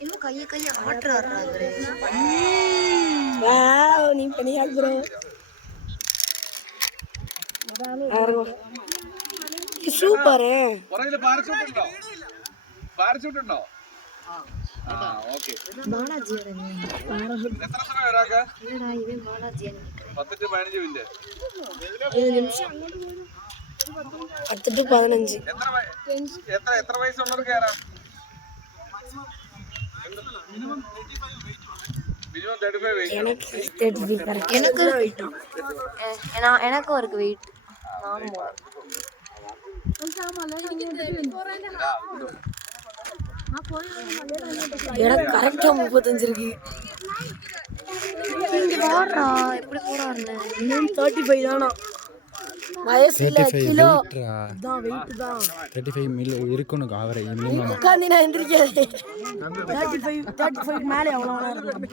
இன்னும் கையை ஆட்டுறாரு நீ பண்ணியா ப்ரோ സൂപ്പർ പാരച്യൂട്ടുണ്ടോ ഓക്കെ പത്ത് ടു 15 മിനിറ്റ് 10 to 15 എത്ര വയസ്സുള്ളവർ കയറാം മിനിമം 35 எனக்கு ஒரு வெயிட் எனக்கு கரெக்டா 35 இருக்கு. எப்படி போறாருன்னு 35 தானா வயசுல கிலோ தான் வெயிட் தான் 35 இருக்கணும் ஆவரேஜ் மினிமம். உட்கார்ந்து நான் எந்திரிக்காதே 35 மேலே எவ்வளவு இருக்கும்.